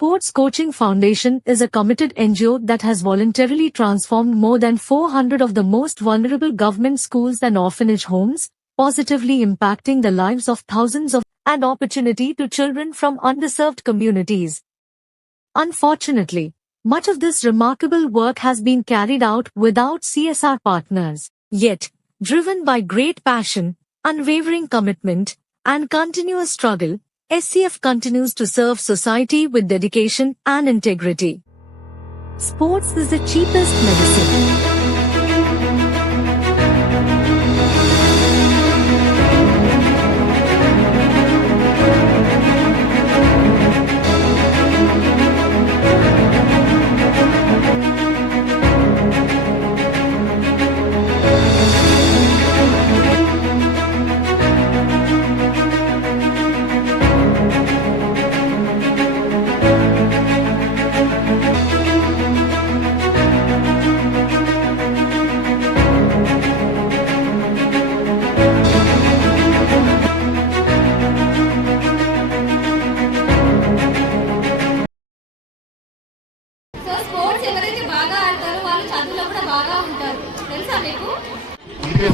Sports Coaching Foundation is a committed NGO that has voluntarily transformed more than 400 of the most vulnerable government schools and orphanage homes, positively impacting the lives of thousands of and opportunity to children from underserved communities. Unfortunately, much of this remarkable work has been carried out without CSR partners. Yet, driven by great passion, unwavering commitment, and continuous struggle, SCF continues to serve society with dedication and integrity. Sports is the cheapest medicine.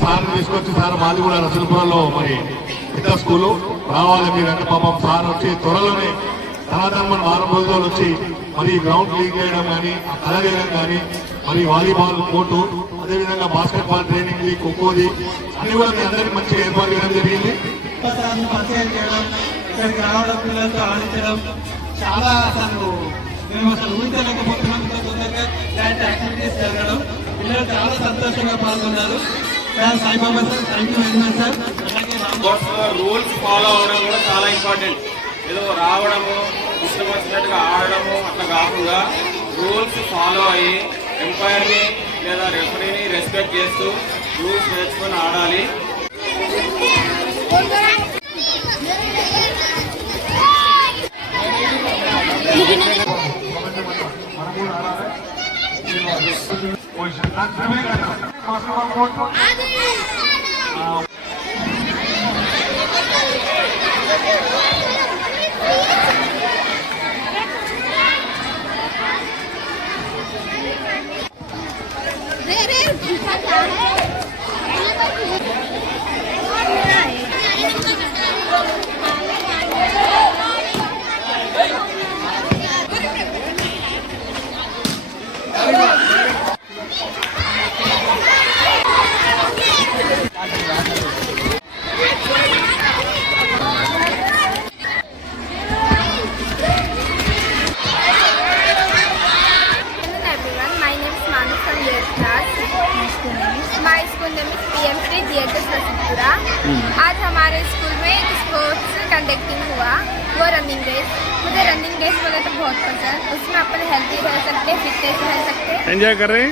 Sir తీసుకొచ్చి సార్ మాది కూడా రసూల్పురంలో మరి పెద్ద స్కూలు రావాలి మీరంటే పాపం సార్ వచ్చి త్వరలోనే తర్వాత మన వారం రోజులు వచ్చి మరి గ్రౌండ్ క్లీన్ చేయడం కానీ కలర్ వేయడం కానీ మరి వాలీబాల్ కోర్టు అదేవిధంగా బాస్కెట్ బాల్ ట్రైనింగ్ ఖోఖోది అన్ని కూడా మీ అందరికీ మంచిగా ఏర్పాటు చేయడం జరిగింది. ఇక్కడికి రావడం పిల్లలతో ఆడించడం చాలా మేము ఊహించలేకపోతున్నాం. ఇంత తొందరగా ఇలాంటి యాక్టివిటీస్ జరగడం పిల్లలు చాలా సంతోషంగా పాల్గొన్నారు. Saibaba sir, thank you very much sir. Rules follow అవడం కూడా చాలా ఇంపార్టెంట్. ఏదో రావడము ఇష్టం వచ్చినట్టుగా ఆడడము అట్లా కాకుండా రూల్స్ ఫాలో అయ్యి ఎంపైర్ని లేదా రెఫరీని రెస్పెక్ట్ చేస్తూ రూల్స్ నేర్చుకొని ఆడాలి. आज हमारे स्कूल में एक स्पोर्ट्स कंडक्टिंग हुआ, वो रनिंग रेस. मुझे रनिंग रेस बोले तो बहुत पसंद. उसमें अपन हेल्दी रह सकते, फिटनेस रह सकते, एंजॉय बहुत कर रहे हैं.